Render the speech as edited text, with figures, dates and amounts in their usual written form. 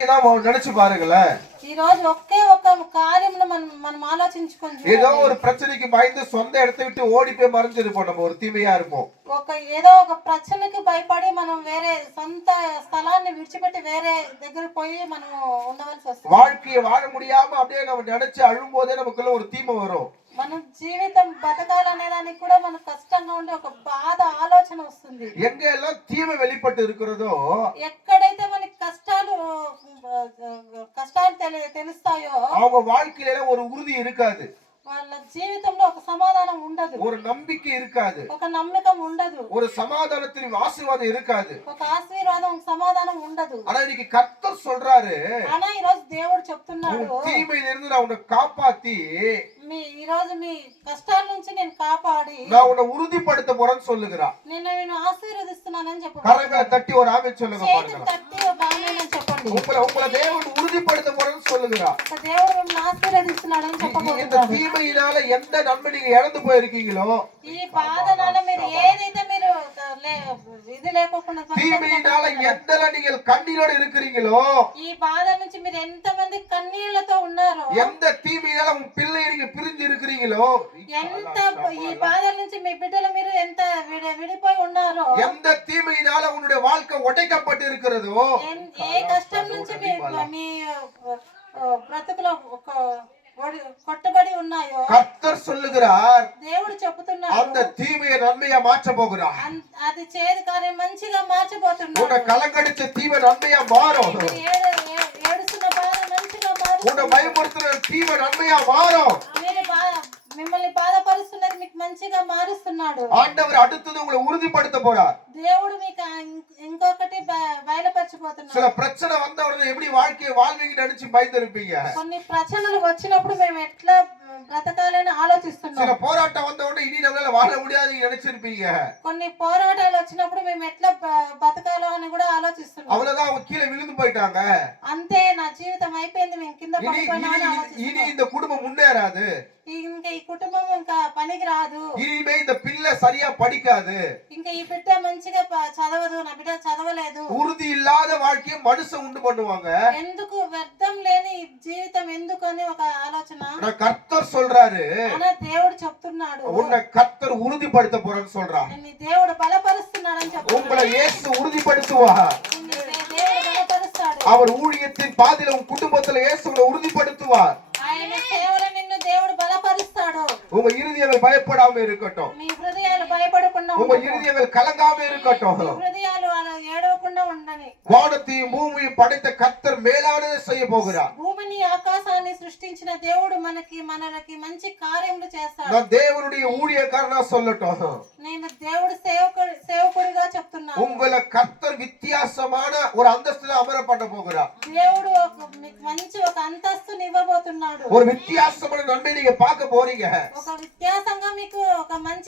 நினைச்சு பாருங்களேன். ఈ రోజు ఒకే ఒక కార్యమును మనం ఆలోచించుకొని ஏதோ ஒரு பிரச்சனைக்கு பயந்து சொந்த இடத்தை விட்டு ஓடி போய் மறைஞ்சிருப்போம், நம்ம ஒரு தீமையா இருப்போம். ఏదో ఒక ప్రశ్నకి భయపడి మనం వేరే సొంత స్థలాన్ని విడిచిపెట్టి వేరే దగ్గరికి పోయి మనం ఉండవలసి వస్తుంది. வாழ்க்கையை வாழ முடியாம அப்படியே நம்ம நினைச்சு அழும்போதே நமக்குள்ள ஒரு தீமை வரும். మన జీవితం బతకాలనే దానికి కూడా మనకు కష్టంగా ఉండే ఒక బాధ ఆలోచన వస్తుంది. எங்க எல்லாம் தீமை வெளிப்பட்டு இருக்கிறதோ, ఎక్కడైతే మనకి కష్టాలు తెలుస్తాయో அவங்க வாழ்க்கையில ஒரு உறுதி இருக்காது, వాళ్ళ జీవితంలో ఒక సమాధానం ఉండదు, ஒரு நம்பிக்கை இருக்காது, ఒక నమ్మకం ఉండదు, ஒரு சமாதானத்தின் ஆசீர்வாதம் இருக்காது, ఒక ఆశీర్వాదం సమాధానం ఉండదు. ஆனா இன்னைக்கு கர்த்தர் சொல்றாரு, ஆனா ఈ రోజు దేవుడు చెప్తున్నాడు, தீமையில இருந்து நான் உன்னை காப்பாத்தி ఈ రోజు మీ కష్టాల నుంచి నేను కాపాడి நான் உன்னை உறுதிப்படுத்த போறேன்னு சொல்லுகிறார். నేను ఆశీర్వదిస్తున్నానని చెప్పు. கரங்களை தட்டி ஒரு ஆமென் சொல்லுங்க பாருங்க. తట్టి ఒక ఆమేన్ చెప్పండి. உங்களை தேவன் உறுதிப்படுத்த போறேன்னு சொல்லுகிறார். దేవుడు మిమ్మల్ని ఆశీర్వదిస్తున్నాడని இந்த చెప్పబోతున్నాడు. தீமையினால எந்த நன்மை நீங்க இழந்து போயிருக்கீங்களோ, ఈ బాధనాల మీరు ఏదైతే మీరు ఇది లేకోకుండా தீமையினால எந்த நீங்கள் கண்ணீரோடு இருக்கிறீங்களோ, ఈ బాధ నుంచి మీరు ఎంత మంది కన్నీళ్లతో ఉన్నారో, எந்த தீமையினால உங்க பிள்ளை நீங்க பிரிஞ்சு இருக்கிறீங்களோ, ఎంత ఈ బాధల నుంచి మీ బిడ్డలు మీరు ఎంత విడిపోయి ఉన్నారో, எந்த தீமையினால உன்னுடைய வாழ்க்கை உடைக்கப்பட்டு இருக்கிறதோ, ఏ కష్టం నుంచి మీ బ్రతుకులో కొట్టబడి ఉన్నాయோ, கர்த்தர் சொல்லுகிறார், దేవుడు చెప్తున్నాడు, அந்த தீமையை நன்மையா மாற்ற போகிறார். అది చేదు కార్యం మంచిగా మార్చబోతున్నాడు. உன்னை கலங்கடிச்ச தீமை நன்மையா மாறும், ఏడుస్తున్న బాధ మంచిగా మారుతుంది. உன்னை பயமுறுத்துற தீமை நன்மையா மாறும். మిమ్మల్ని బాధపరుస్తున్నది మీకు మంచిగా మారుస్తున్నాడు. ஆண்டவர் அடுத்தது உங்களை உறுதிப்படுத்த போறார். దేవుడు మీకు ఇంకొకటి బయలుపరచబోతున్నాడు. சில பிரச்சனை வந்த உடனே எப்படி வாழ்க்கையை வாழ்வீங்கன்னு நினைச்சு பயந்துருப்பீங்க. కొన్ని ప్రశ్నలు వచ్చినప్పుడు మేము ఎట్లా బ్రతకాలని ఆలోచిస్తున్నాం. சில போராட்டம் வந்த உடனே இனி நம்மளால வாழ முடியாதுன்னு நினைச்சிருப்பீங்க. కొన్ని పోరాటాలు వచ్చినప్పుడు మేము ఎట్లా బతకాలో అని కూడా ఆలోచిస్తున్నాం. அவ்வளவுதான், அவங்க கீழே விழுந்து போயிட்டாங்க, అంతే నా జీవితం అయిపోయింది, మేము కింద పడిపోయినామని ఆలోచిస్తున్నాం. இனி இந்த குடும்பம் முன்னேறாது, ఇంకా ఈ కుటుంబం ఇంకా పనికి రాదు, இனிமே இந்த பிள்ளை சரியா படிக்காது, ఇంకా ఈ బిడ్డ మంచిగా చదవదు, నా బిడ్డ చదవలేదు. உறுதி இல்லாத வாழ்க்கையை மனுஷன் உண்டு பண்ணுவாங்க. ఎందుకు వ్యర్థం లేని ఈ జీవితం ఎందుకు అని ఒక ఆలోచన. கர்த்தர் சொல்றாரு, ஆனா దేవుడు చెప్తున్నాడు, உன்னை கர்த்தர் உறுதிப்படுத்த போறேன்னு சொல்றார். నీ దేవుడు బలపరుస్తున్నాడని చెప్తున్నాడు. உங்களை இயேசு உறுதிப்படுத்துவார். దేవుడు బలపరుస్తాడు. அவர் ஊழியத்தின் பாதையில உங்க குடும்பத்துல இயேசு உங்களை உறுதிப்படுத்துவார். ఆయన సేవలో నిన్ను దేవుడు బలపరుస్తాడు. உங்க இருதயங்கள் பயப்படாம இருக்கட்டும், మీ హృదయాలు భయపడకుండా உங்க இருதயங்கள் கலங்காம இருக்கட்டும். మీ హృదయాలు ఏడవకుండా ఉండని. வானத்தையும் பூமியையும் படைத்த கர்த்தர் மேலானதை செய்ய போகிறார். భూమిని ఆకాశాన్ని సృష్టించిన దేవుడు మనకి మంచి కార్యములు చేస్తాడు. நான் தேவனுடைய ஊழியக்காரனா சொல்லட்டும், నేను దేవుడు సేవకుడిగా చెప్తున్నాను. உங்களை கர்த்தர் வித்தியாசமான ஒரு அந்தஸ்துல அமர பண்ண போகிறார். దేవుడు మీకు మంచి ఒక అంతస్తుని ఇవ్వబోతున్నాడు. ஒரு வித்தியாசமான நன்மை நீங்க பார்க்க போறீங்க. ఒక వ్యత్యాసంగా మీకు ఒక మంచి